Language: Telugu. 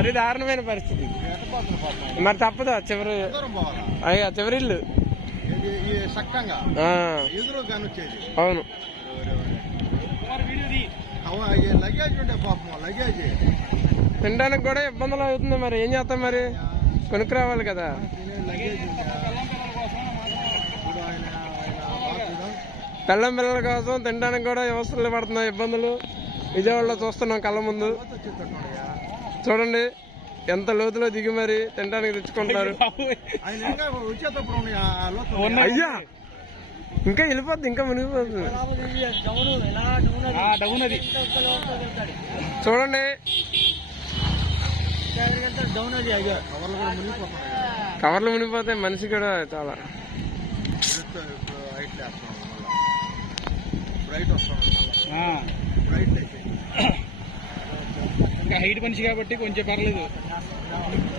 మరి దారుణమైన పరిస్థితి. మరి తప్పదు చివరి అయ్యా చివరిల్లు. అవును తినడానికి కూడా ఇబ్బందులు అవుతుంది. మరి ఏం చేస్తాం, మరి కొనుక్కు రావాలి కదా. పెళ్ళం పిల్లల కోసం తినడానికి కూడా వ్యవస్థలు పడుతున్నాయి ఇబ్బందులు. విజయవాడలో చూస్తున్నాం కళ్ళ ముందు. చూడండి ఎంత లోతులో దిగి మరి తినడానికి తెచ్చుకుంటున్నారు. అయ్యా ఇంకా వెళ్ళిపోద్ది, ఇంకా మునిగిపోతుంది. చూడండి కవర్లు మునిగిపోతాయి. మనిషి కూడా చాలా ఇంకా హైట్ మనిషి కాబట్టి కొంచెం పర్లేదు.